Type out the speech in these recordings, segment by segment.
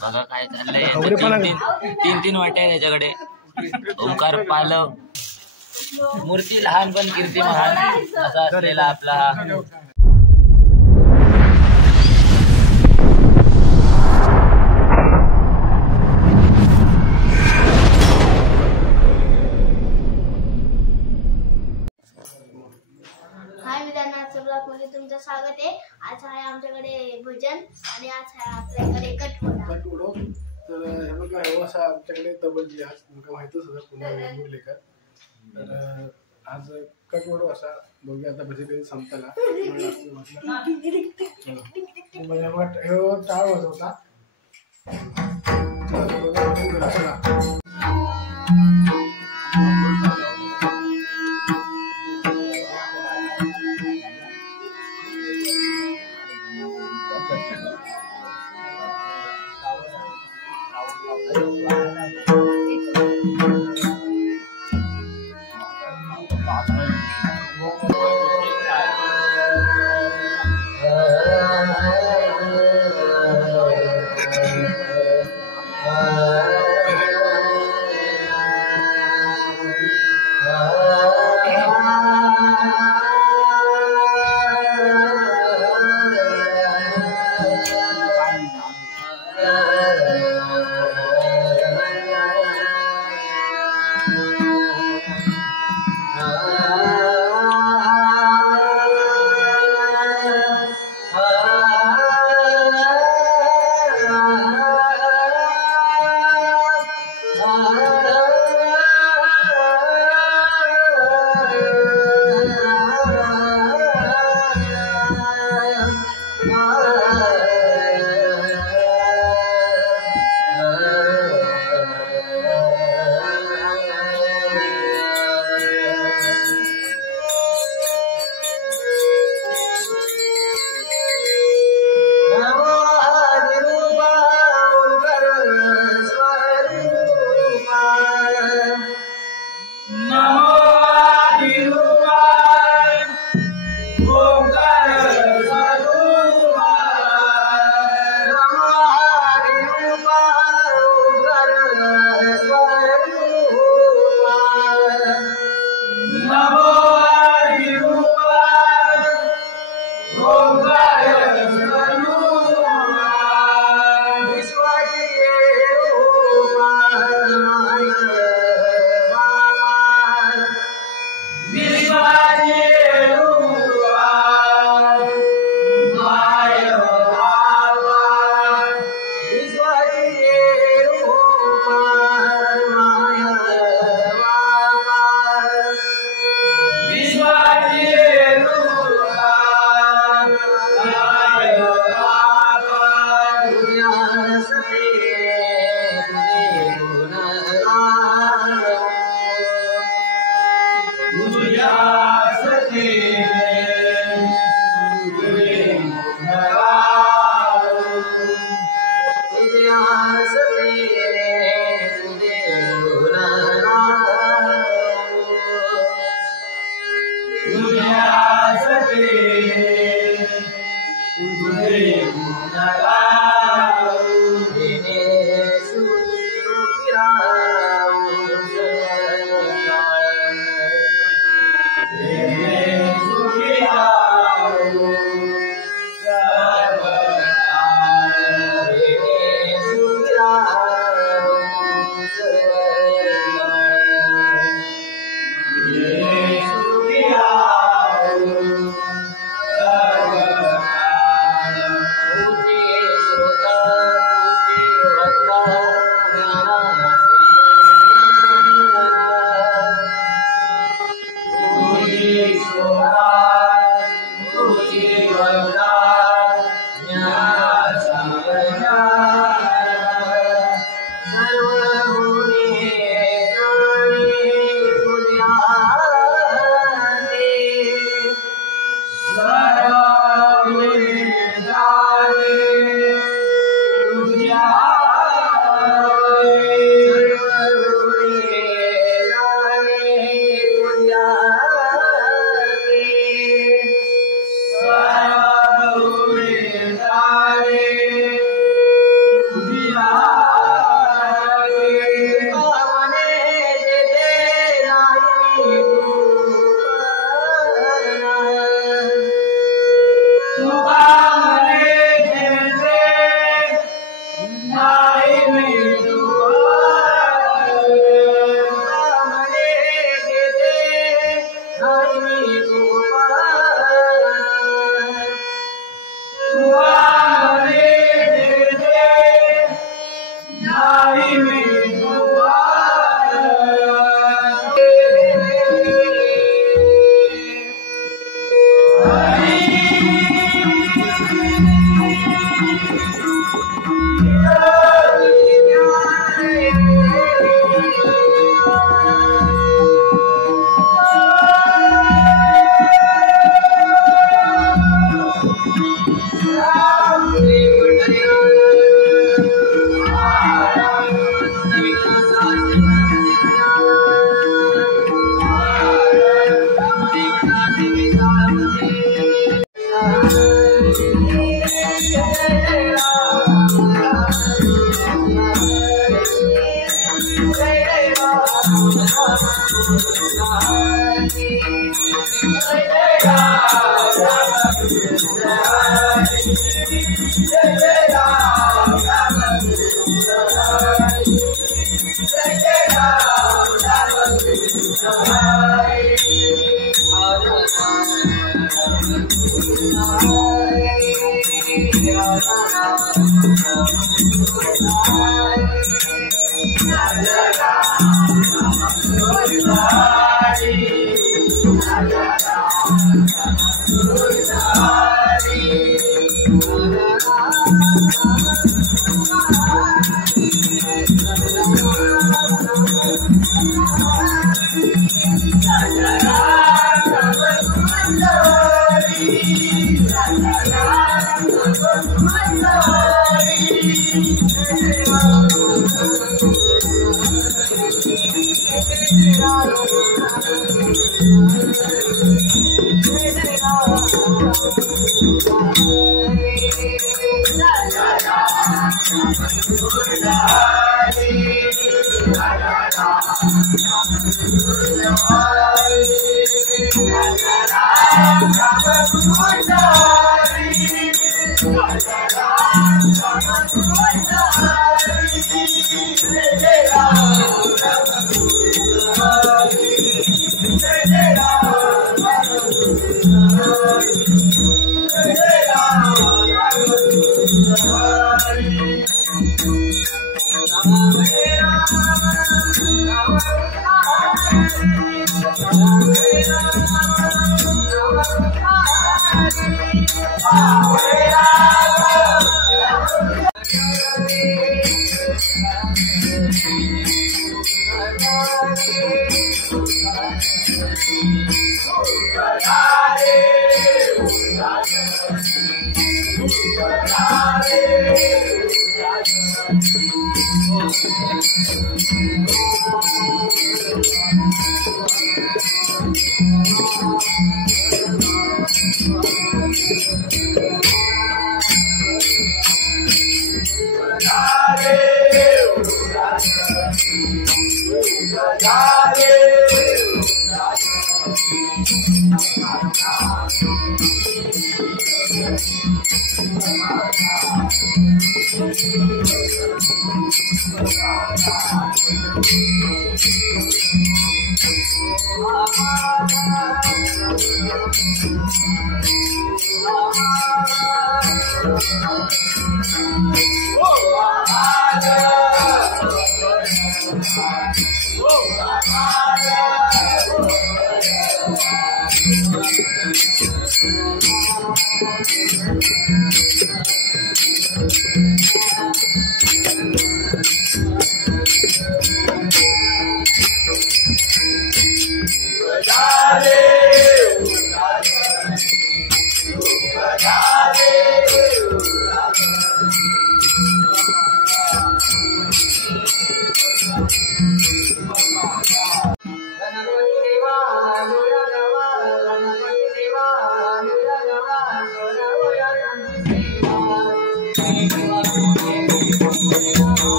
बघा काय चाललंय, तीन तीन वाट्या आहेत त्याच्याकडे. ओंकार पालव, मूर्ती लहान पण कीर्ती महान असा असलेला आपला मध्ये तुमचं स्वागत आहे. आज आहे आमच्याकडे भजन आणि आज आहे आपल्याकडे कटवडा. तर हे बघा असा आमच्याकडे दबलजी आज तुमका माहितच होतं पुन्हा बोलले का. तर आज कटवडो असा बघूया आता भजन संपताना टाळ वाजवता.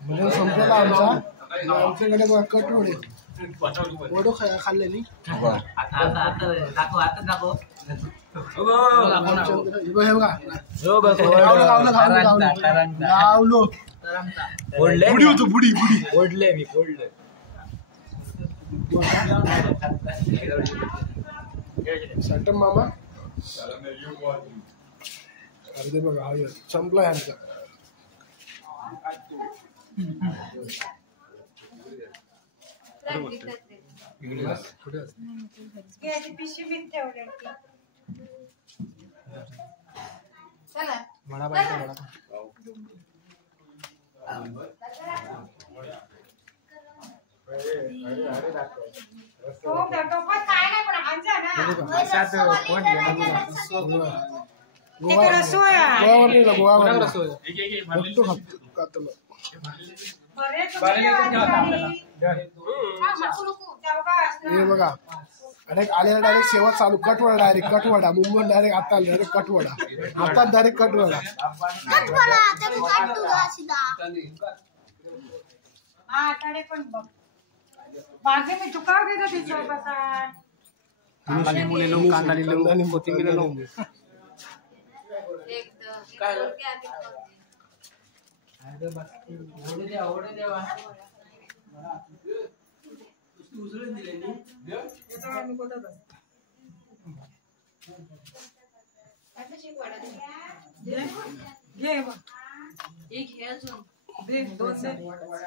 भजन संपलेला आमच्याकडे बघा कटवडे वडो खाल्लेली बुडी होतो बुडी बुडी फोडले मी फोडले सटम मामा अरे बघा हा संपला यांचा हे बघा डायरेक्ट आलेला डायरेक्ट सेवा चालू कटवडा डायरेक्ट कटवडा मुंबई डायरेक्ट आता डायरेक्ट कटवडा आता डायरेक्ट कटवडा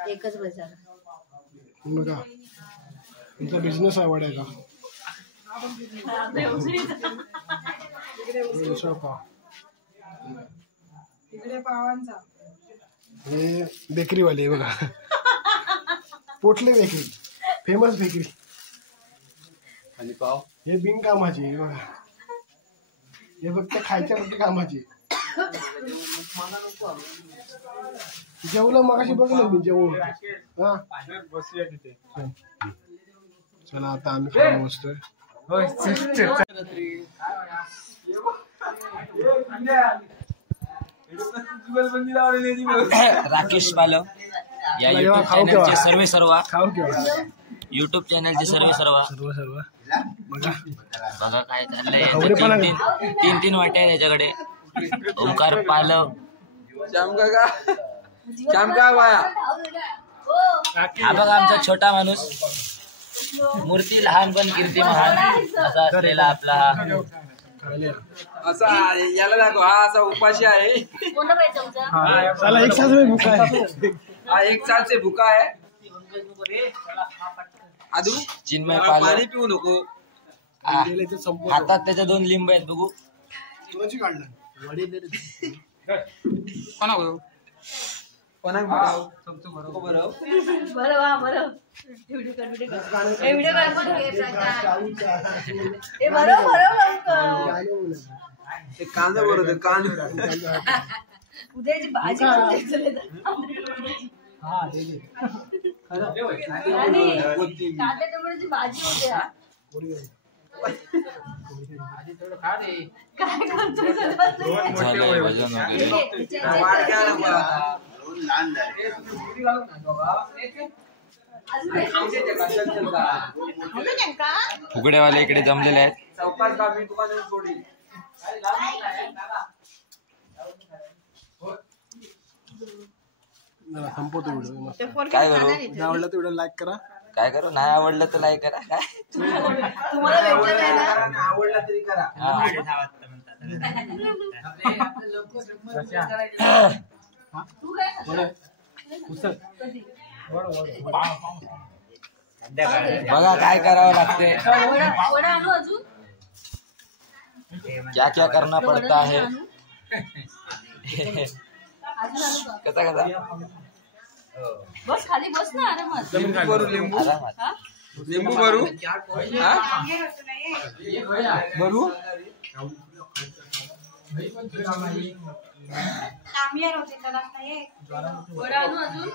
एकच बाजार बघा तुमचा बिझनेस आहे वड्याचा हे बेकरीवाले बघा पोटले बेकरी फेमस बेकरी आणि पाव हे बिनकामाचे हे बघा हे फक्त खायच्या फक्त कामाचे जेवलं मगाशी बघलं मी जेवण हा चला आता आम्ही खायला बसतोय राकेश पालव या युट्यूब चॅनलचे सर्व युट्यूब चॅनलचे सर्व बघा काय चाललंय तीन वाट्या आहे त्याच्याकडे ओंकार पालव हा बघा आमचा छोटा माणूस मूर्ती लहान पण कीर्ती महान असा असलेला आपला असा याला दाखव हा असा उपाशी आहे चला एक साथ में भूखा है हा एक सालचे भुका आहे आदू चिन्मय पाणी पालव पिऊ नको हातात त्याच्या 2 लिंब आहेत बघू कोणाची काढलं कांदा बरोबर कांदा उद्याची भाजी कांदे टोमॅटोची भाजी होते काय करतोय झालंय वजन वगैरे फुगड्यावाले इकडे जमलेले आहेत चौकात कामी दुकान सोडी संपवतो व्हिडिओ काय करू आवडला तर व्हिडिओ लाईक करा काय करू नाही आवडलं तर लाईक करा काय आवडला तरी करा बघा काय करावं लागते क्या क्या करना पड़ता है कसा कसा बस खाली बस ना आरामात लिंबू भरू लिंबू आरामात लिंबू भरू भरू वडा आणू अजून